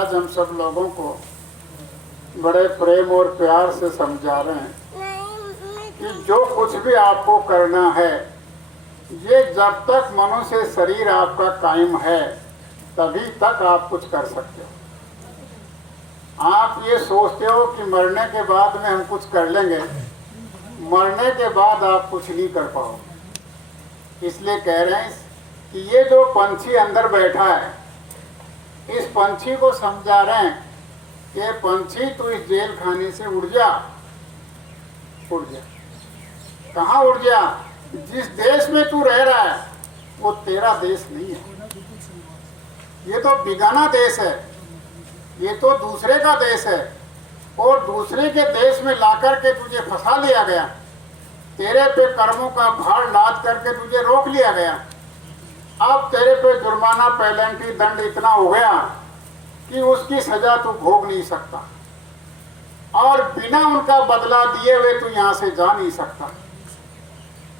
महाराज हम सब लोगों को बड़े प्रेम और प्यार से समझा रहे हैं कि जो कुछ भी आपको करना है, ये जब तक मनुष्य शरीर आपका कायम है तभी तक आप कुछ कर सकते हो। आप ये सोचते हो कि मरने के बाद में हम कुछ कर लेंगे, मरने के बाद आप कुछ नहीं कर पाओगे। इसलिए कह रहे हैं कि ये जो पंछी अंदर बैठा है, इस पंछी को समझा रहे हैं कि पंछी तू इस जेल खाने से उड़ जा। उड़ जा कहाँ उड़ जा? जिस देश में तू रह रहा है वो तेरा देश नहीं है, ये तो बिगाना देश है, ये तो दूसरे का देश है। और दूसरे के देश में लाकर के तुझे फंसा लिया गया, तेरे पे कर्मों का भार लाद करके तुझे रोक लिया गया। अब तेरे पे जुर्माना पेनल्टी दंड इतना हो गया कि उसकी सजा तू भोग नहीं सकता, और बिना उनका बदला दिए हुए तू यहाँ से जा नहीं सकता।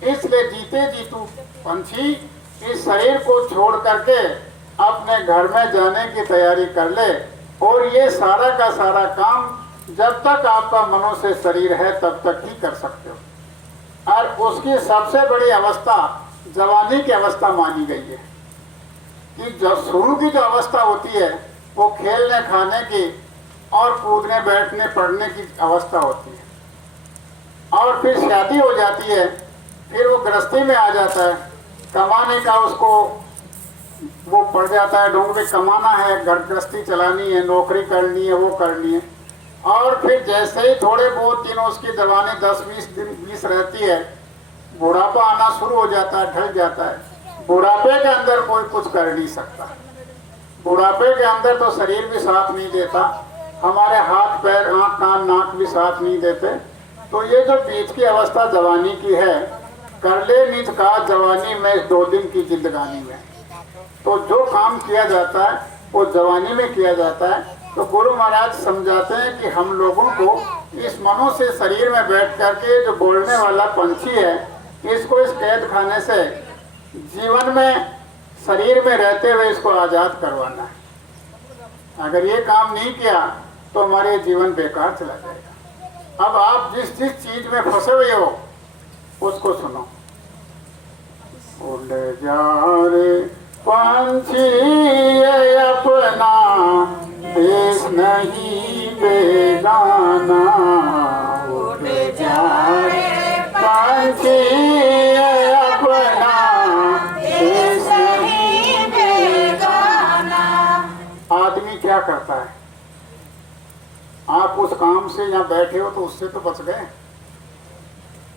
इसलिए जीते जी तू पंछी इस शरीर को छोड़ करके अपने घर में जाने की तैयारी कर ले, और ये सारा का सारा काम जब तक आपका मनुष्य शरीर है तब तक ही कर सकते हो। और उसकी सबसे बड़ी अवस्था जवानी की अवस्था मानी गई है कि जब शुरू की जो अवस्था होती है वो खेलने खाने की और कूदने बैठने पढ़ने की अवस्था होती है। और फिर शादी हो जाती है, फिर वो गृहस्थी में आ जाता है, कमाने का उसको वो पड़ जाता है, ढूंढ के कमाना है, घर गृहस्थी चलानी है, नौकरी करनी है, वो करनी है। और फिर जैसे ही थोड़े बहुत दिन उसकी जवानी 10-20 दिन 20 रहती है, बुढ़ापा आना शुरू हो जाता है, ढल जाता है। बुढ़ापे के अंदर कोई कुछ कर नहीं सकता। बुढ़ापे के अंदर तो शरीर भी साथ नहीं देता, हमारे हाथ पैर आँख कान नाक भी साथ नहीं देते। तो ये जो बीच की अवस्था जवानी की है, कर ले निज का जवानी में 2 दिन की जिंदगानी में, तो जो काम किया जाता है वो जवानी में किया जाता है। तो गुरु महाराज समझाते हैं कि हम लोगों को इस मनुष्य शरीर में बैठ करके जो बोलने वाला पंछी है, इसको इस कैद खाने से जीवन में शरीर में रहते हुए इसको आज़ाद करवाना है। अगर ये काम नहीं किया तो हमारे जीवन बेकार चला जाएगा। अब आप जिस जिस चीज में फंसे हुए हो उसको सुनो। उड़ जा रे पंछी ये अपना देश नहीं बेगाना, उड़ जा रे पंछी ये अपना देश नहीं बेगाना। आदमी क्या करता है? आप उस काम से यहाँ बैठे हो तो उससे तो बच गए।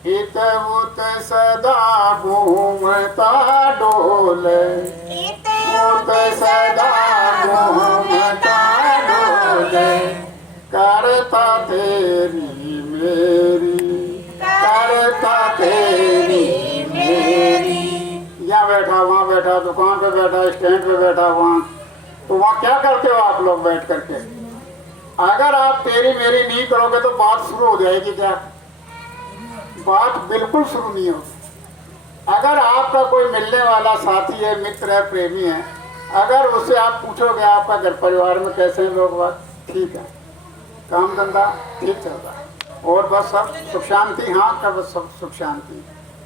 इत उत सदा घूमता डोले, उत सदा घूमता डोले, करता तेरी मेरी, करता तेरी मेरी। यहाँ बैठा, वहाँ बैठा, दुकान पे बैठा, स्टैंड पे बैठा, वहाँ तो वहाँ क्या करते हो आप लोग बैठ करके? अगर आप तेरी मेरी नहीं करोगे तो बात शुरू हो जाएगी क्या? बात बिल्कुल शुरू नहीं होगी। अगर आपका कोई मिलने वाला साथी है, मित्र है, प्रेमी है, अगर उससे आप पूछोगे आपका घर परिवार में कैसे हैं लोग, बात ठीक है, काम धंधा ठीक चल रहा है, और बस सब सुख शांति, हाँ का बस सब सुख शांति,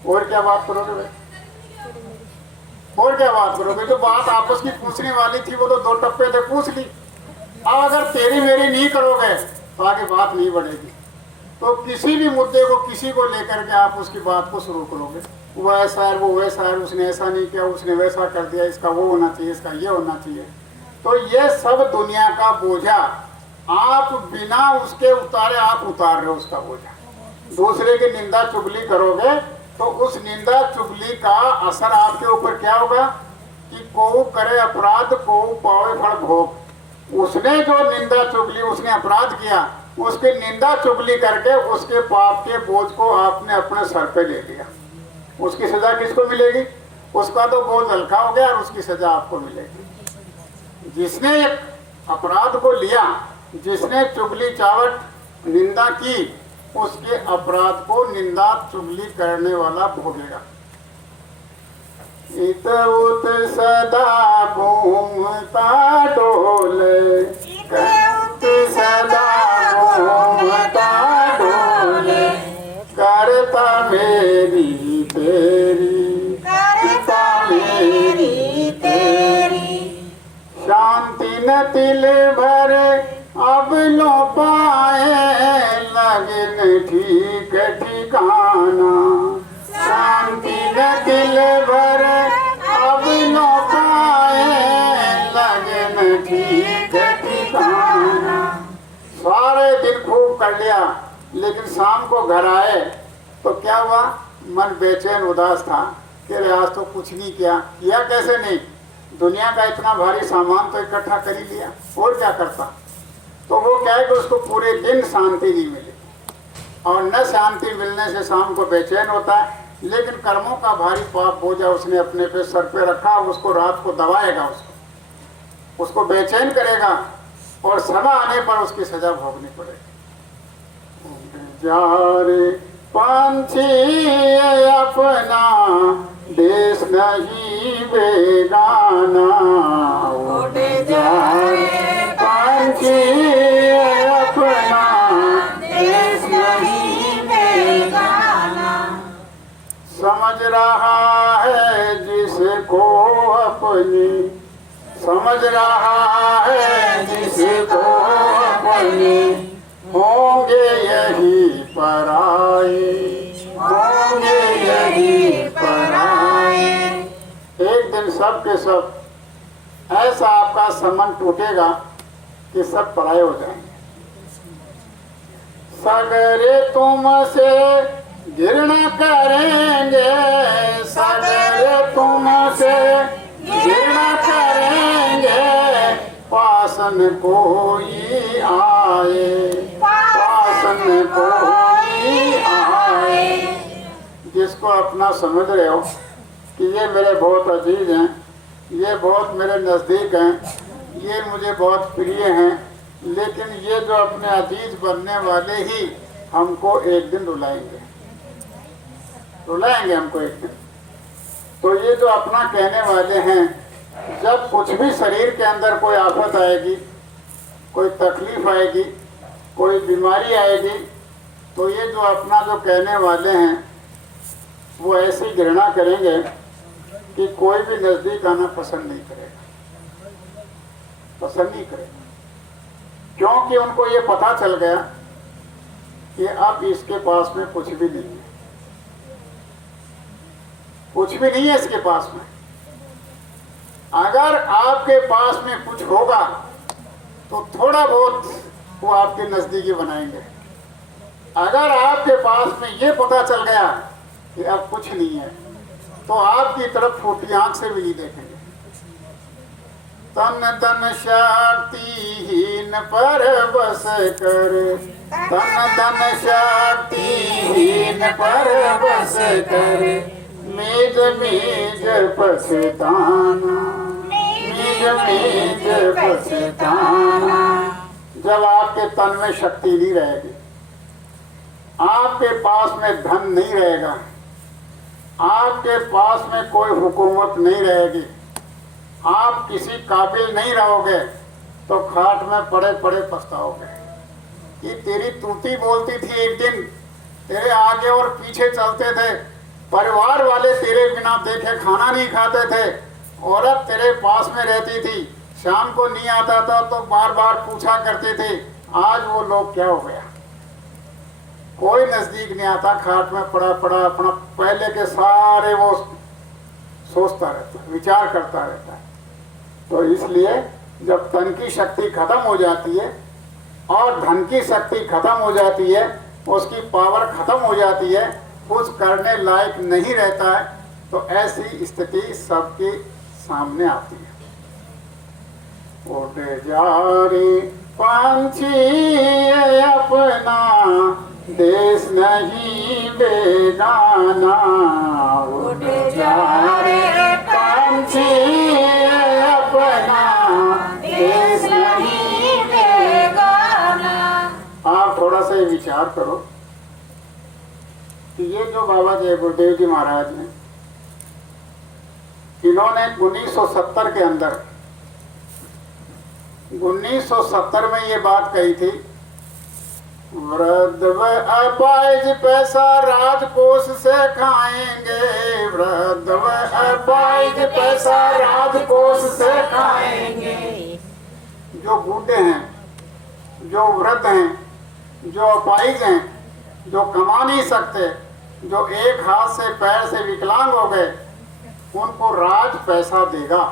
और क्या बात करोगे भाई? और क्या बात करोगे? जो बात आपस की पूछने वाली थी वो तो 2 टप्पे थे, पूछ ली। अब अगर तेरी मेरी नहीं करोगे तो आगे बात नहीं बढ़ेगी। तो किसी भी मुद्दे को किसी को लेकर के आप उसकी बात को शुरू करोगे, वो ऐसा है, वो वैसा है, उसने ऐसा नहीं किया, उसने वैसा कर दिया, इसका वो होना चाहिए, इसका ये होना चाहिए। तो ये सब दुनिया का बोझा आप बिना उसके उतारे आप उतार रहे हो उसका बोझा। दूसरे की निंदा चुगली करोगे तो उस निंदा चुगली का असर आपके ऊपर क्या होगा कि को करे अपराध को पावे फल भोग। उसने जो निंदा चुगली, उसने अपराध किया, उसकी निंदा चुगली करके उसके पाप के बोझ को आपने अपने सर पे ले लिया। उसकी सजा किसको मिलेगी? उसका तो बोझ हल्का हो गया और उसकी सजा आपको मिलेगी। जिसने एक अपराध को लिया, जिसने चुगली चावट निंदा की, उसके अपराध को निंदा चुगली करने वाला भोगेगा। इत उत सदा घूमता डोले, तू सदा घूमता डोले, करता मेरी तेरी, करता मेरी तेरी। शांति न तिल भर अब लो पाए, लगन ठीक ठिकाना। शांति न दिल भर अब लो पाए, लगन ठीक ठिकाना। सारे दिन खूब कर लिया, लेकिन शाम को घर आए तो क्या हुआ? मन बेचैन उदास था कि अरे आज तो कुछ नहीं किया। किया कैसे नहीं? दुनिया का इतना भारी सामान तो इकट्ठा कर ही लिया, और क्या करता? तो वो क्या है कि उसको पूरे दिन शांति नहीं मिली, और न शांति मिलने से शाम को बेचैन होता है। लेकिन कर्मों का भारी पाप बोझा उसने अपने पे सर पे रखा, उसको रात को दबाएगा, उसको बेचैन करेगा, और समय आने पर उसकी सजा भोगनी पड़ेगी। जा रे पंछी अपना देश नहीं बेगाना, उड़ जा रे पंछी अपना देश नहीं बेगाना। समझ रहा है जिसको अपनी, समझ रहा है जिसको अपनी, होंगे यही पराए, होंगे यही पराए। एक दिन सब के सब ऐसा आपका संबंध टूटेगा कि सब पराए हो जाएंगे। सगरे तुमसे घृणा करेंगे, सगरे तुमसे घृणा करेंगे, पासन कोई आए, पासन कोई आए। जिसको अपना समझ रहे हो कि ये मेरे बहुत अजीज हैं, ये बहुत मेरे नज़दीक हैं, ये मुझे बहुत प्रिय हैं, लेकिन ये जो अपने अजीज बनने वाले ही हमको एक दिन रुलाएंगे, रुलाएंगे हमको एक दिन। तो ये जो अपना कहने वाले हैं, जब कुछ भी शरीर के अंदर कोई आफत आएगी, कोई तकलीफ आएगी, कोई बीमारी आएगी, तो ये जो अपना जो कहने वाले हैं वो ऐसी घृणा करेंगे कि कोई भी नज़दीक आना पसंद नहीं करेगा, पसंद नहीं करेगा। क्योंकि उनको ये पता चल गया कि अब इसके पास में कुछ भी नहीं है, कुछ भी नहीं है इसके पास में। अगर आपके पास में कुछ होगा तो थोड़ा बहुत वो आपके नज़दीकी बनाएंगे। अगर आपके पास में ये पता चल गया कि अब कुछ नहीं है, तो आपकी तरफ फूटी आंख से भी नहीं देखेंगे। तन तन शक्तिहीन पर बस कर, तन तन शक्तिहीन पर बस कर, मेज मेज पछताना, मेज मेज पछताना। जब आपके तन में शक्ति नहीं रहेगी, आपके पास में धन नहीं रहेगा, आपके पास में कोई हुकूमत नहीं रहेगी, आप किसी काबिल नहीं रहोगे, तो खाट में पड़े पड़े पछताओगे कि तेरी तूती बोलती थी एक दिन, तेरे आगे और पीछे चलते थे, परिवार वाले तेरे बिना देखे खाना नहीं खाते थे, औरत तेरे पास में रहती थी, शाम को नहीं आता था तो बार बार पूछा करते थे। आज वो लोग क्या हो गया? कोई नजदीक नहीं आता, खाट में पड़ा पड़ा अपना पहले के सारे वो सोचता रहता है, विचार करता रहता है। तो इसलिए जब तन की शक्ति खत्म हो जाती है और धन की शक्ति खत्म हो जाती है, उसकी पावर खत्म हो जाती है, कुछ करने लायक नहीं रहता है, तो ऐसी स्थिति सबके सामने आती है। उड़ जा रे पंछी अपना देश नहीं बेगाना, उड़ जा रे पंछी अपना देश नहीं बेगाना। आप थोड़ा सा विचार करो कि ये जो बाबा जय गुरुदेव जी महाराज ने, इन्होंने 1970 के अंदर 1970 में ये बात कही थी, वृद्ध व अपाहिज पैसा राजकोष से खाएंगे, वृद्ध व अपाहिज पैसा राजकोष से खाएंगे। जो बूढ़े हैं, जो वृद्ध हैं, जो अपाहिज हैं, जो कमा नहीं सकते, जो एक हाथ से पैर से विकलांग हो गए, उनको राज पैसा देगा।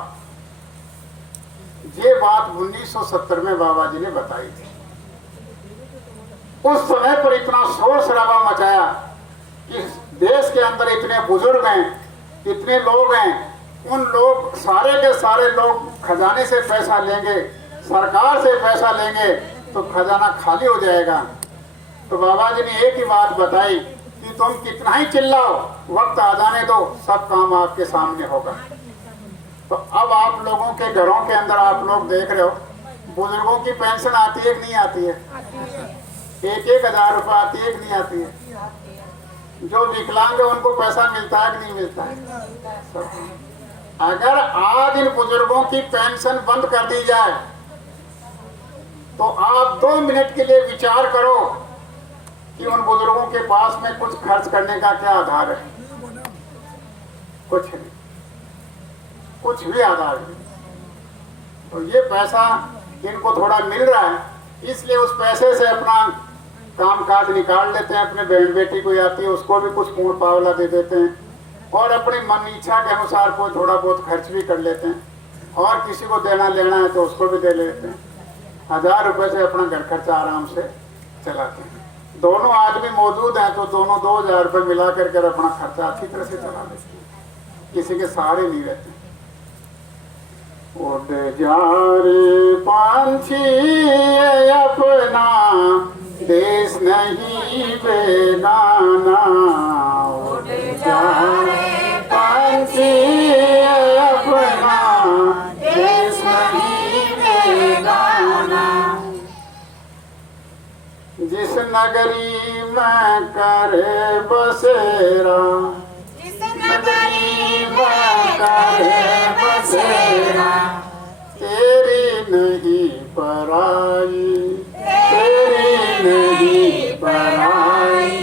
ये बात 1970 में बाबा जी ने बताई थी। उस समय पर इतना शोर शराबा मचाया कि देश के अंदर इतने बुजुर्ग हैं, इतने लोग हैं, उन लोग सारे के सारे लोग खजाने से पैसा लेंगे, सरकार से पैसा लेंगे तो खजाना खाली हो जाएगा। तो बाबा जी ने एक ही बात बताई कि तुम कितना ही चिल्लाओ, वक्त आ जाने दो, सब काम आपके सामने होगा। तो अब आप लोगों के घरों के अंदर आप लोग देख रहे हो, बुजुर्गों की पेंशन आती है कि नहीं आती है? 1,000 रुपये आती है कि नहीं आती है? जो विकलांग है उनको पैसा मिलता है कि नहीं मिलता है? अगर आज इन बुजुर्गों की पेंशन बंद कर दी जाए तो आप 2 मिनट के लिए विचार करो कि उन बुजुर्गों के पास में कुछ खर्च करने का क्या आधार है? कुछ नहीं, कुछ भी आधार नहीं। तो ये पैसा इनको थोड़ा मिल रहा है, इसलिए उस पैसे से अपना काम काज निकाल लेते हैं। अपने बहन बेटी को आती है उसको भी कुछ पूर्ण पावला दे देते हैं, और अपनी मन इच्छा के अनुसार कोई थोड़ा बहुत खर्च भी कर लेते हैं, और किसी को देना लेना है तो उसको भी दे लेते हैं। 1000 रुपये से अपना घर खर्चा आराम से चलाते हैं। दोनों आदमी मौजूद हैं तो दोनों 2000 रुपये मिला करके अपना खर्चा अच्छी तरह से चला लेते हैं, किसी के सहारे नहीं रहते। उड़ जा रे पंछी अपना देश नहीं बेगाना, उड़ जा रे पंछी अपना देश नहीं बेगाना। जिस नगरी में करे बसेरा, जिस नगरी में करे बसेरा, तेरी नहीं पराई, तेरी नहीं पराई।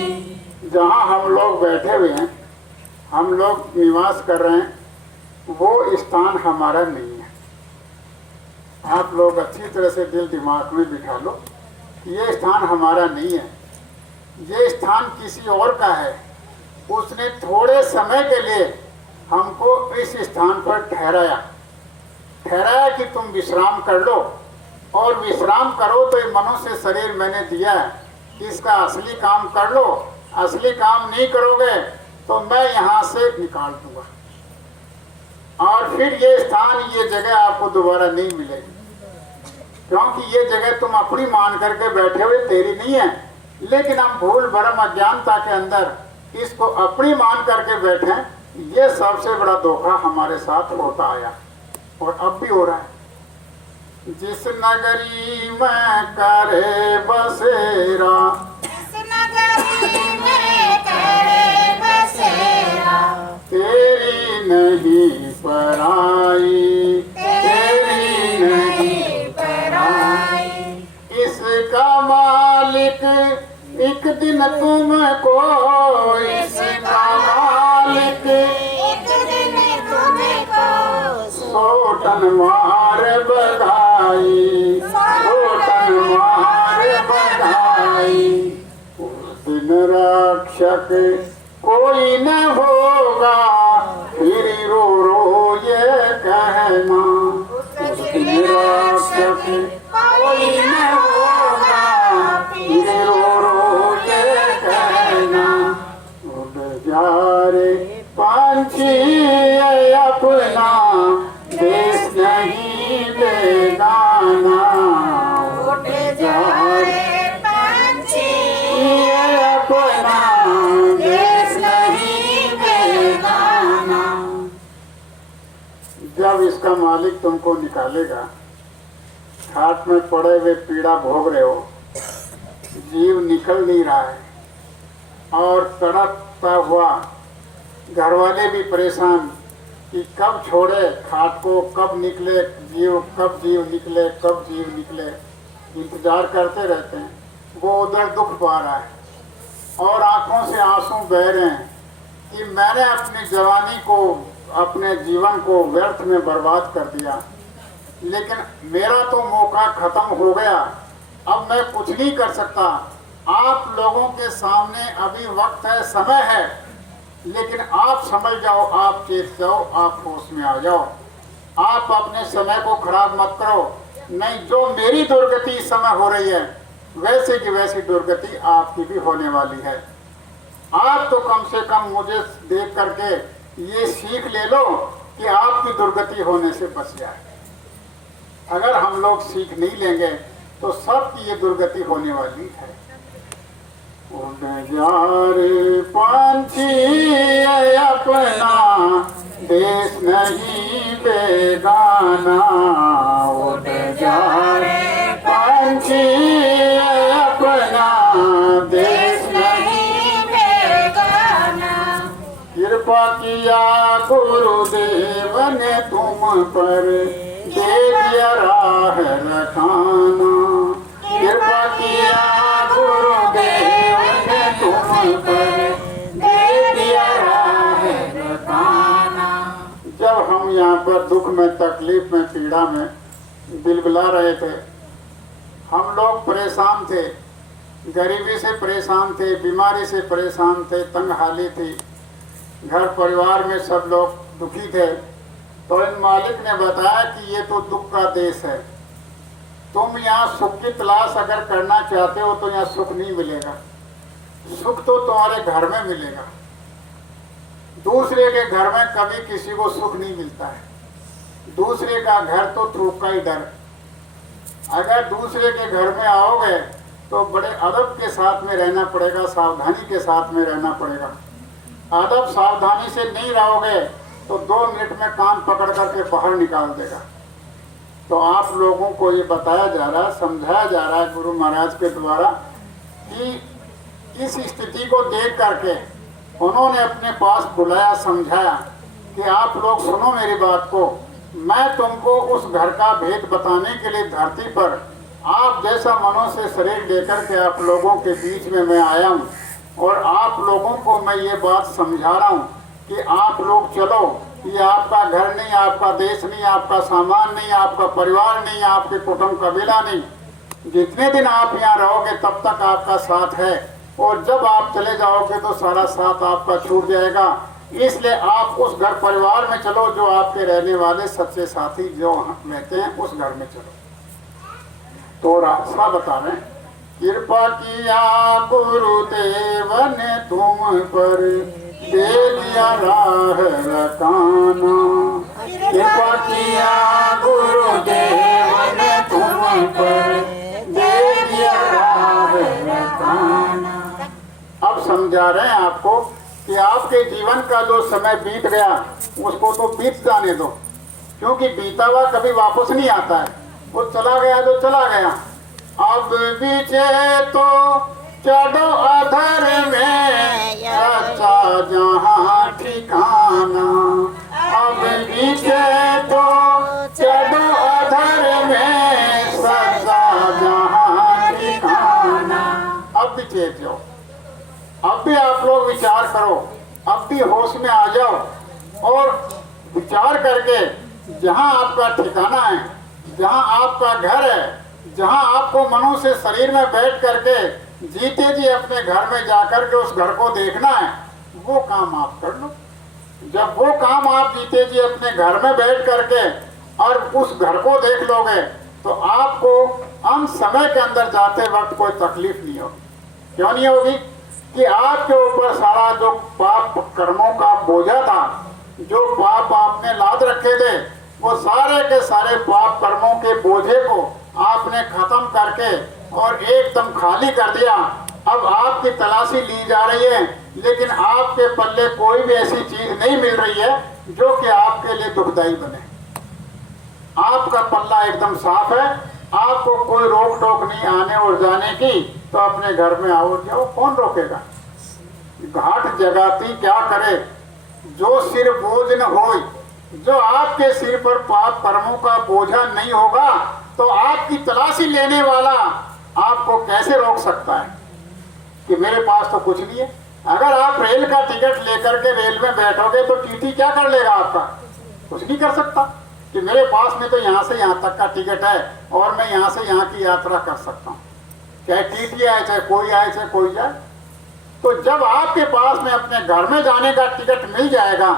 जहाँ हम लोग बैठे हुए हैं, हम लोग निवास कर रहे हैं, वो स्थान हमारा नहीं है। आप लोग अच्छी तरह से दिल दिमाग में बिठा लो, ये स्थान हमारा नहीं है, ये स्थान किसी और का है। उसने थोड़े समय के लिए हमको इस स्थान पर ठहराया कि तुम विश्राम कर लो, और विश्राम करो तो ये मनुष्य शरीर मैंने दिया है, इसका असली काम कर लो। असली काम नहीं करोगे तो मैं यहाँ से निकाल दूंगा, और फिर ये स्थान, ये जगह आपको दोबारा नहीं मिलेगी, क्योंकि ये जगह तुम अपनी मान करके बैठे हुए, तेरी नहीं है। लेकिन हम भूल भरम अज्ञानता के अंदर इसको अपनी मान करके बैठे, ये सबसे बड़ा धोखा हमारे साथ होता आया और अब भी हो रहा है। जिस नगरी में करे बसेरा, जिस नगरी में करे बसेरा, तेरी नहीं पराई, तेरी नहीं पराई। इसका मालिक एक दिन तुमको, इसका मालिक एक दिन तुमको, सोटन मार बधाई, सोटन मार बधाई। उस दिन रक्षक कोई न होगा, फिर रो रो ये कहना, उस दिन रक्षक कोई न होगा, फिर रो रो ये कहना। उड़ जा रे पंछी अपना देश नहीं बेगाना, उड़ जा रे पंछी अपना देश नहीं बेगाना। जब इसका मालिक तुमको निकालेगा, खाट में पड़े हुए पीड़ा भोग रहे हो, जीव निकल नहीं रहा है, और तड़पता हुआ, घर वाले भी परेशान, कि कब छोड़े खाट को, कब निकले जीव, कब जीव निकले, कब जीव निकले, इंतजार करते रहते हैं। वो उधर दुख पा रहा है और आंखों से आंसू बह रहे हैं कि मैंने अपनी जवानी को, अपने जीवन को व्यर्थ में बर्बाद कर दिया, लेकिन मेरा तो मौका खत्म हो गया, अब मैं कुछ नहीं कर सकता। आप लोगों के सामने अभी वक्त है, समय है, लेकिन आप समझ जाओ, आप चेत जाओ, आप होश में आ जाओ। आप अपने समय को खराब मत करो, नहीं जो मेरी दुर्गति इस समय हो रही है वैसे की वैसी दुर्गति आपकी भी होने वाली है। आप तो कम से कम मुझे देख करके ये सीख ले लो कि आपकी दुर्गति होने से बच जाए। अगर हम लोग सीख नहीं लेंगे तो सबकी ये दुर्गति होने वाली है। उड़ जा रे पंछी अपना देश नहीं बेगाना, उड़ जा रे पंछी अपना देश नहीं बेगाना। कृपा किया गुरुदेव ने तुम पर, दे दिया राह रखाना। कृपा किया गुरुदेव ने तुम पर, दे दिया राह रखाना। जब हम यहाँ पर दुख में, तकलीफ में, पीड़ा में बिलबिला रहे थे, हम लोग परेशान थे, गरीबी से परेशान थे, बीमारी से परेशान थे, तंगहाली थी, घर परिवार में सब लोग दुखी थे, तो इन मालिक ने बताया कि ये तो दुख का देश है, तुम यहाँ सुख की तलाश अगर करना चाहते हो तो यहाँ सुख नहीं मिलेगा, सुख तो तुम्हारे घर में मिलेगा। दूसरे के घर में कभी किसी को सुख नहीं मिलता है, दूसरे का घर तो थूक का ही डर। अगर दूसरे के घर में आओगे तो बड़े अदब के साथ में रहना पड़ेगा, सावधानी के साथ में रहना पड़ेगा। अदब सावधानी से नहीं रहोगे तो 2 मिनट में कान पकड़ करके बाहर निकाल देगा। तो आप लोगों को ये बताया जा रहा है, समझाया जा रहा है गुरु महाराज के द्वारा कि इस स्थिति को देख करके उन्होंने अपने पास बुलाया, समझाया कि आप लोग सुनो मेरी बात को, मैं तुमको उस घर का भेद बताने के लिए धरती पर आप जैसा मनुष्य शरीर लेकर के आप लोगों के बीच में मैं आया हूँ और आप लोगों को मैं ये बात समझा रहा हूँ कि आप लोग चलो, ये आपका घर नहीं, आपका देश नहीं, आपका सामान नहीं, आपका परिवार नहीं, आपके कुटुंब कबीला नहीं। जितने दिन आप यहाँ रहोगे तब तक आपका साथ है और जब आप चले जाओगे तो सारा साथ आपका छूट जाएगा। इसलिए आप उस घर परिवार में चलो जो आपके रहने वाले सच्चे साथी जो रहते हैं उस घर में चलो। तो रास्ता बता रहे हैं, कृपा किया गुरुदेव ने तुम पर, दे दिया राह रखाना। कृपा किया गुरुदेव ने तुम पर, दे दिया राह रखाना। अब समझा रहे हैं आपको कि आपके जीवन का जो समय बीत गया उसको तो बीत जाने दो, क्योंकि बीता हुआ कभी वापस नहीं आता है, वो चला गया तो चला गया। अब बीचे तो चढ़ो अधर में, अच्छा जहाँ ठिकाना। अब बीचे तो चढ़ो अधर में, सच्चा जहाँ ठिकाना। अब भी चेत जाओ, अब भी आप लोग विचार करो, अब भी होश में आ जाओ और विचार करके जहाँ आपका ठिकाना है, जहाँ आपका घर है, जहाँ आपको मनुष्य शरीर में बैठ करके जीते जी अपने घर में जाकर के उस घर को देखना है, वो काम आप कर लो। जब वो काम आप जीते जी अपने घर में बैठ करके और उस घर को देख लोगे तो आपको अंत समय के अंदर जाते वक्त कोई तकलीफ नहीं होगी। क्यों नहीं होगी? कि आपके ऊपर सारा जो पाप कर्मों का बोझा था, जो पाप आपने लाद रखे थे, वो सारे के सारे पाप कर्मों के बोझे को आपने खत्म करके और एकदम खाली कर दिया। अब आपकी तलाशी ली जा रही है, लेकिन आपके पल्ले कोई भी ऐसी चीज नहीं मिल रही है जो कि आपके लिए दुखदाई बने। आपका पल्ला एकदम साफ है, आपको कोई रोक टोक नहीं आने और जाने की, तो अपने घर में आओ जाओ, कौन रोकेगा? घाट जगाती क्या करे, जो सिर बोझ न होय, जो आपके सिर पर पाप कर्मों का बोझा नहीं होगा तो आपकी तलाशी लेने वाला आपको कैसे रोक सकता है कि मेरे पास तो कुछ नहीं है। अगर आप रेल का टिकट लेकर के रेल में बैठोगे तो टीटी क्या कर लेगा आपका? कुछ नहीं कर सकता कि मेरे पास में तो यहाँ से यहाँ तक का टिकट है और मैं यहाँ से यहाँ की यात्रा कर सकता हूँ, चाहे टीटी आए चाहे कोई जाए। तो जब आपके पास में अपने घर में जाने का टिकट मिल जाएगा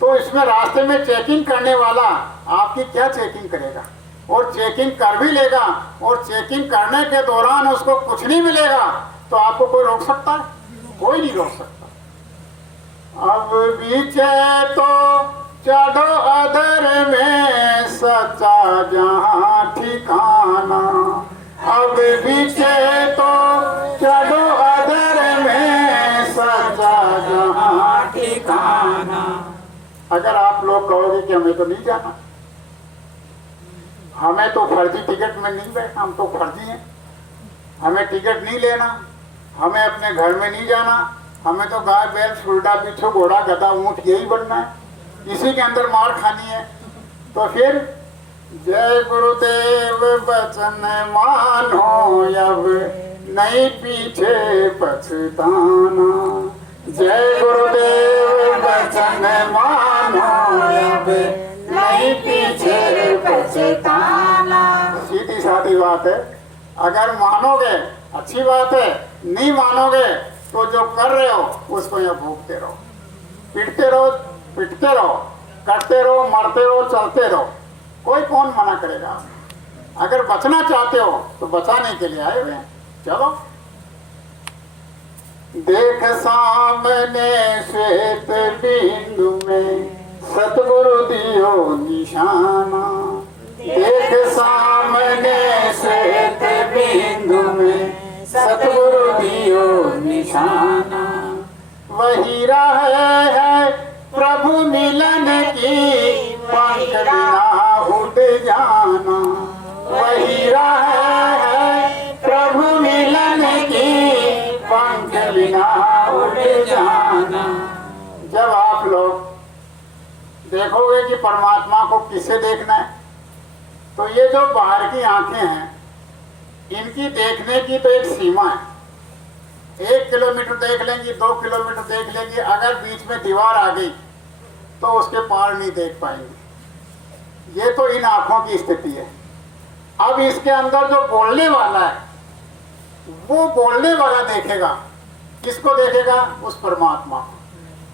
तो इसमें रास्ते में चेकिंग करने वाला आपकी क्या चेकिंग करेगा, और चेकिंग कर भी लेगा और चेकिंग करने के दौरान उसको कुछ नहीं मिलेगा तो आपको कोई रोक सकता है? कोई नहीं रोक सकता। अब बीचे तो चढ़ो अदर में सच्चा जहां ठिकाना, अब बीचे तो चढ़ो अदर में सच्चा जहां ठिकाना। अगर आप लोग कहोगे कि हमें तो नहीं जाना, हमें तो फर्जी टिकट में नहीं बैठना, हम तो फर्जी हैं, हमें टिकट नहीं लेना, हमें अपने घर में नहीं जाना, हमें तो गाय बैल सुलटा बिच्छू घोड़ा गधा ऊंट यही बनना है, इसी के अंदर मार खानी है, तो फिर जय गुरुदेव बचन मानो अब नहीं पीछे पछताना, जय गुरुदेव बचन मानो अब नहीं पीछे पछताना। सीधी सादी बात है, अगर मानोगे अच्छी बात है, नहीं मानोगे तो जो कर रहे हो उसको यहाँ भूखते रहो, पिटते रहो, कटते रहो, मरते रहो, चलते रहो, कोई कौन मना करेगा। अगर बचना चाहते हो तो बचाने के लिए आए हुए हैं, चलो। देख सामने श्वेत बिंदु में सतगुरु दियो निशाना, देख सामने श्वेत बिंदु में सतगुरु दियो निशाना, वही राह है प्रभु मिलन की पंख बिना उड़ जाना, वही राह है प्रभु मिलन की पंख बिना उड़ जाना। जब आप लोग देखोगे कि परमात्मा को किससे देखना है, तो ये जो बाहर की आंखें हैं इनकी देखने की तो एक सीमा है, 1 किलोमीटर देख लेंगी, 2 किलोमीटर देख लेंगी, अगर बीच में दीवार आ गई तो उसके पार नहीं देख पाएंगे। ये तो इन आंखों की स्थिति है। अब इसके अंदर जो बोलने वाला है वो बोलने वाला देखेगा, किसको देखेगा? उस परमात्मा को।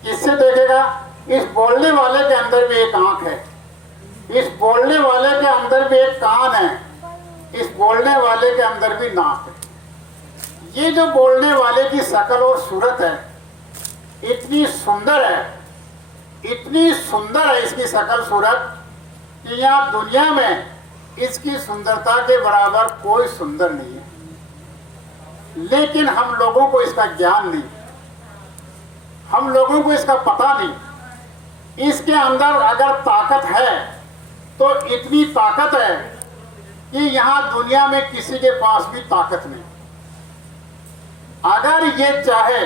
किससे देखेगा? इस बोलने वाले के अंदर भी एक आंख है, इस बोलने वाले के अंदर भी एक कान है, इस बोलने वाले के अंदर भी नाक है। ये जो बोलने वाले की शकल और सूरत है इतनी सुंदर है, इतनी सुंदर है इसकी शकल सूरत कि यहाँ दुनिया में इसकी सुंदरता के बराबर कोई सुंदर नहीं है। लेकिन हम लोगों को इसका ज्ञान नहीं, हम लोगों को इसका पता नहीं। इसके अंदर अगर ताकत है तो इतनी ताकत है कि यहाँ दुनिया में किसी के पास भी ताकत नहीं। अगर ये चाहे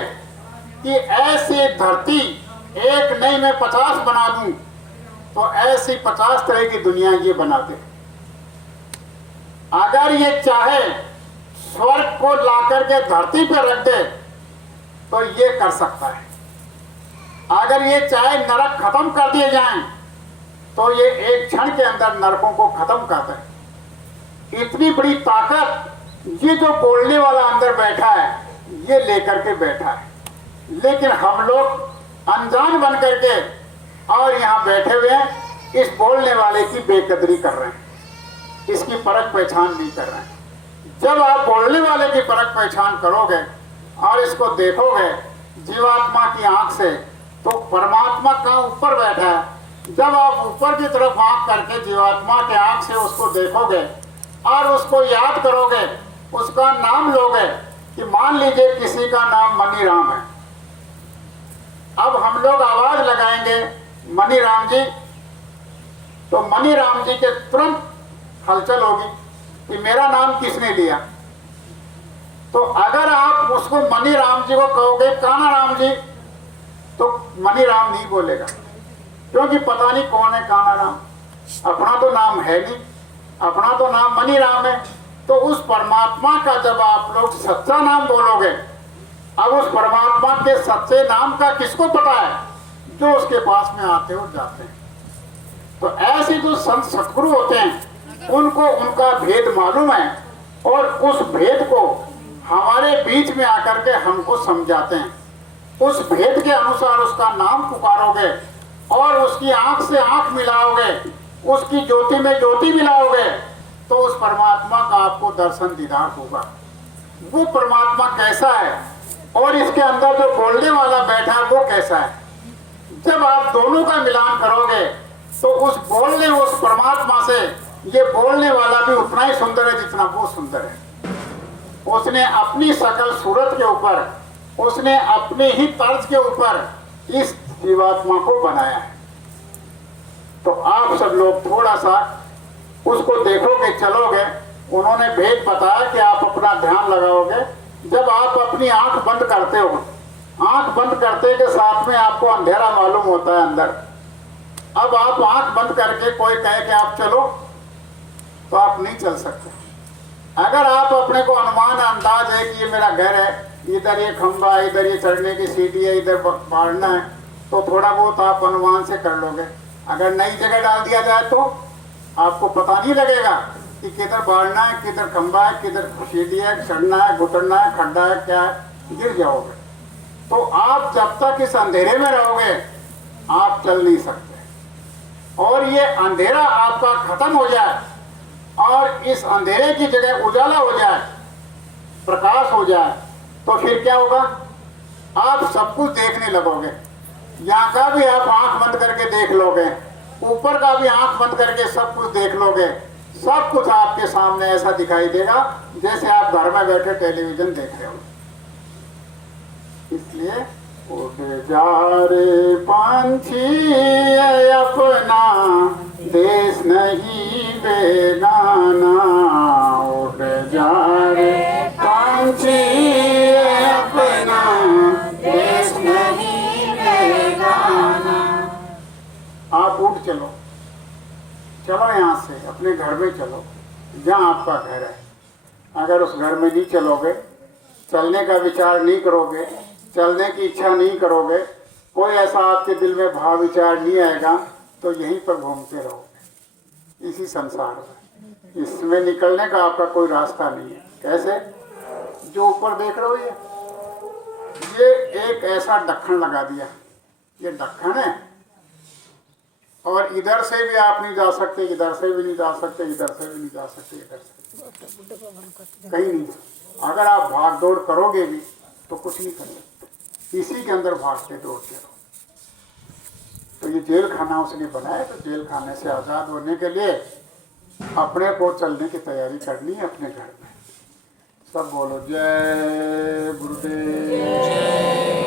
कि ऐसी धरती एक नहीं मैं 50 बना दूं तो ऐसी 50 तरह की दुनिया ये बना दे। अगर ये चाहे स्वर्ग को लाकर के धरती पर रख दे तो ये कर सकता है। अगर ये चाहे नरक खत्म कर दिए जाएं तो ये एक क्षण के अंदर नरकों को खत्म कर दे। इतनी बड़ी ताकत ये जो बोलने वाला अंदर बैठा है ये लेकर के बैठा है। लेकिन हम लोग अनजान बन करके और यहाँ बैठे हुए हैं, इस बोलने वाले की बेकदरी कर रहे हैं, इसकी परख पहचान नहीं कर रहे हैं। जब आप बोलने वाले की परख पहचान करोगे और इसको देखोगे जीवात्मा की आंख से तो परमात्मा कहाँ ऊपर बैठा है। जब आप ऊपर की तरफ आंख करके जीवात्मा के आंख से उसको देखोगे और उसको याद करोगे, उसका नाम लोगे कि मान लीजिए किसी का नाम मनीराम है। अब हम लोग आवाज लगाएंगे मनीराम जी, तो मनीराम जी के तुरंत हलचल होगी कि मेरा नाम किसने लिया। तो अगर आप उसको मनीराम जी को कहोगे काना राम जी तो मनीराम नहीं बोलेगा, क्योंकि पता नहीं कौन है काना राम, अपना तो नाम है नहीं, अपना तो नाम मनी राम है। तो उस परमात्मा का जब आप लोग सच्चा नाम बोलोगे, अब उस परमात्मा के सच्चे नाम का किसको पता है? जो उसके पास में आते और जाते हैं। तो ऐसे जो संत सतगुरु होते हैं उनको उनका भेद मालूम है, और उस भेद को हमारे बीच में आकर के हमको समझाते हैं। उस भेद के अनुसार उसका नाम पुकारोगे और उसकी आंख से आंख मिलाओगे, उसकी ज्योति में ज्योति मिलाओगे, तो उस परमात्मा का आपको दर्शन दीदार होगा। वो परमात्मा कैसा है और इसके अंदर जो बोलने वाला बैठा है वो कैसा है। जब आप दोनों का मिलान करोगे तो उस बोलने उस परमात्मा से ये बोलने वाला भी उतना ही सुंदर है जितना वो सुंदर है। उसने अपनी सकल सूरत के ऊपर, उसने अपने ही तर्ज के ऊपर इस जीवात्मा को बनाया है। तो आप सब लोग थोड़ा सा उसको देखोगे, चलोगे। उन्होंने भेद बताया कि आप अपना ध्यान लगाओगे। जब आप अपनी आंख बंद करते हो, आंख बंद करते के साथ में आपको अंधेरा मालूम होता है अंदर। अब आप आंख बंद करके कोई कहे कि आप चलो, तो आप नहीं चल सकते। अगर आप अपने को अनुमान अंदाज है कि ये मेरा घर है, इधर ये खंबा है, इधर ये चढ़ने की सीढ़ी है, इधर बाढ़ना है, तो थोड़ा बहुत आप अनुमान से कर लोगे। अगर नई जगह डाल दिया जाए तो आपको पता नहीं लगेगा कि किधर बाढ़ना है, किधर खंबा है, किधर सीढ़ी है, चढ़ना है, घुटना है, खड्डा है, क्या है, गिर जाओगे। तो आप जब तक इस अंधेरे में रहोगे आप चल नहीं सकते। और ये अंधेरा आपका खत्म हो जाए और इस अंधेरे की जगह उजाला हो जाए, प्रकाश हो जाए, तो फिर क्या होगा? आप सब कुछ देखने लगोगे। यहाँ का भी आप आंख बंद करके देख लोगे, ऊपर का भी आंख बंद करके सब कुछ देख लोगे। सब कुछ आपके सामने ऐसा दिखाई देगा जैसे आप घर में बैठे टेलीविजन देख रहे हो। इसलिए उड़ जा रे पंछी अपना देश नहीं बेगाना, उड़ जा रे पंछी अपना देश नहीं बेगाना। आप उठ चलो, चलो यहाँ से अपने घर में चलो जहाँ आपका घर है। अगर उस घर में नहीं चलोगे, चलने का विचार नहीं करोगे, चलने की इच्छा नहीं करोगे, कोई ऐसा आपके दिल में भाव विचार नहीं आएगा, तो यहीं पर घूमते रहोगे इसी संसार में। इसमें निकलने का आपका कोई रास्ता नहीं है। कैसे? जो ऊपर देख रहे हो ये एक ऐसा ढक्कन लगा दिया, ये ढक्कन है, और इधर से भी आप नहीं जा सकते, इधर से भी नहीं जा सकते, इधर से भी नहीं जा सकते, इधर से कहीं नहीं। अगर आप भाग दौड़ करोगे भी तो कुछ नहीं कर सकते, इसी के अंदर भागते दौड़ते रहो। तो ये जेल खाना उसने बनाया, तो जेल खाने से आज़ाद होने के लिए अपने को चलने की तैयारी करनी है अपने घर में। सब बोलो जय गुरुदेव।